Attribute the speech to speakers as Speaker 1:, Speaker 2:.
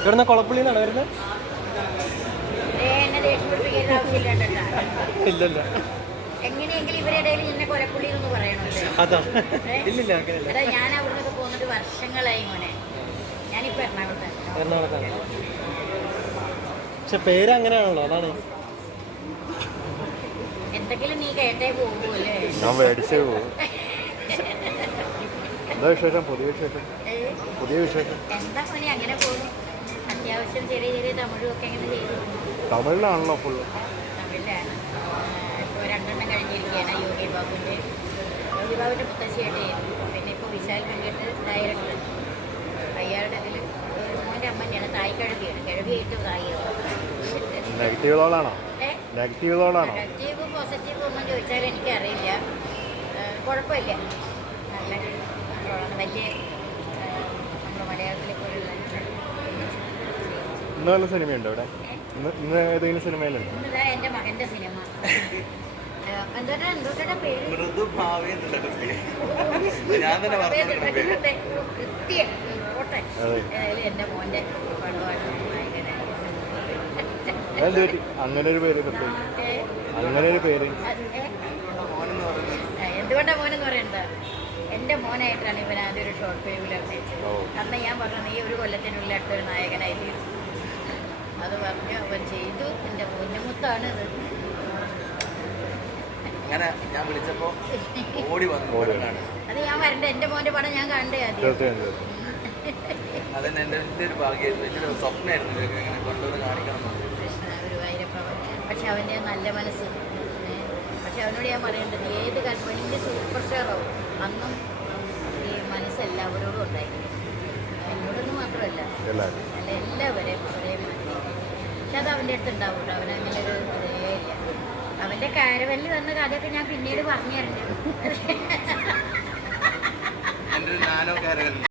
Speaker 1: ഇവിടുന്ന് കൊളപ്പുള്ളിന്നാണ് വരുന്നത് ഇല്ലല്ല.
Speaker 2: എങ്ങനെയെങ്കിലും ഇവരുടെ ഇടയിൽ എന്നെ കൊലപ്പുള്ളി എന്ന് പറയണമല്ലോ
Speaker 1: അതാ ഇല്ലില്ല അങ്ങനെയല്ല.
Speaker 2: ഞാൻ പോന്നിട്ട് വർഷങ്ങളായി മോനെ. ഞാനിപ്പോ എറണാകുളത്താണ്
Speaker 1: എറണാകുളത്താണ്. പക്ഷെ പേര് അങ്ങനെയാണല്ലോ അതാണ്.
Speaker 2: എന്തെങ്കിലും നീ കേട്ടേ പോകുമല്ലേ
Speaker 3: ഞാൻ മേടിച്ചേ പോകും എന്താ വിശേഷം? പുതിയ വിശേഷം? പുതിയ വിശേഷം.
Speaker 2: എന്താ പണി? അങ്ങനെ പോകുന്നു. അത്യാവശ്യം ചെറിയ ചെറിയ തമിഴും ഒക്കെ ചെയ്തു.
Speaker 3: തമിഴിലാണല്ലോ ഫുള്ള്
Speaker 2: തമിഴിലാണ്. ഇപ്പോൾ രണ്ടെണ്ണം കഴിഞ്ഞിരിക്കുകയാണ് യോഗി ബാബുവിന്റെ. യോഗി ബാബുവിന്റെ മുത്തശ്ശിയായിട്ട് ചെയ്തു പിന്നെ ഇപ്പോൾ വിശാൽ വെങ്കട്ട് ഡയറക്ടർ അയാളുടെ ഇതിൽ മോന്റെ അമ്മയാണ് തായ് കഴുകിയാണ്. കിഴവിയായിട്ട് തായിയാണ്
Speaker 3: നെഗറ്റീവുകളാണോ
Speaker 2: നെഗറ്റീവുകളാണോ
Speaker 3: നെഗറ്റീവ്
Speaker 2: പോസിറ്റീവ് ഒന്നും ചോദിച്ചാൽ എനിക്കറിയില്ല. കുഴപ്പമില്ല. നല്ല റോളാണ് വലിയ ഏഹ് നമ്മുടെ മലയാളത്തിലെ പോലുള്ള
Speaker 3: ഇന്ന് വല്ല സിനിമയുണ്ടോ ഇവിടെ? ഇന്ന് ഇന്ന് ഏതെങ്കിലും സിനിമയിലുണ്ടോ?
Speaker 2: ഇതാ എന്റെ മകന്റെ സിനിമ. ഏഹ് എന്തോട്ടാ എന്തോട്ടാ പേര്?
Speaker 4: ഞാൻ തന്നെ
Speaker 2: കൃത്യം
Speaker 3: അതെ.
Speaker 2: ഏതായാലും എന്റെ മോന്റെ പടമാണ് നായകനായി
Speaker 3: എന്ത് പറ്റി? അങ്ങനെ ഒരു പേര് പ്രത്യേകിച്ച് അങ്ങനെ ഒരു പേര്.
Speaker 2: എന്തുകൊണ്ടാണ്
Speaker 4: മോനെന്ന് പറയുന്നത്?
Speaker 2: എന്റെ മോനായിട്ടാണ് ഇവൻ ആദ്യം ഒരു ഷോർട്ട് ഫിലിമിൽ അഭിനയിച്ചത്.
Speaker 3: കാരണം
Speaker 2: അന്ന് ഞാൻ പറഞ്ഞു നീ ഒരു കൊല്ലത്തിനുള്ളിൽ അടുത്തൊരു നായകനായി തീരും അത് പറഞ്ഞു അവൻ ചെയ്തു. എന്റെ പൊന്നുമുത്താണ് ഇത്.
Speaker 4: അങ്ങനെ ഞാൻ വിളിച്ചപ്പോ ഓടി വന്നു
Speaker 2: അത് ഞാൻ വരണ്ട. എന്റെ മോന്റെ പടം ഞാൻ കണ്ടേ
Speaker 4: എന്റെ ഒരു ഭാഗ്യമായിരുന്നു ഒരു സ്വപ്നമായിരുന്നു ഇങ്ങനെ കൊണ്ടുവന്ന് കാണിക്കണം
Speaker 2: പക്ഷെ അവന്റെ നല്ല മനസ്സ്. പക്ഷെ അവനോട് ഞാൻ പറയേണ്ടത് ഏത് കൽപ്പണിന്റെ സൂപ്പർ സ്റ്റാറോ അന്നും മനസ്സ് എല്ലാവരോടും ഉണ്ടായിരുന്നു എന്നോടൊന്നും മാത്രമല്ല. അല്ല എല്ലാവരെയും ഒരേ മാതിരി. പക്ഷെ അത് അവന്റെ അടുത്ത് ഉണ്ടാവും അവനങ്ങനെ ഒരു ഇതേ ഇല്ല. അവന്റെ കാരവല്ലി വന്ന കഥയൊക്കെ ഞാൻ പിന്നീട് പറഞ്ഞു തരുന്നുണ്ട്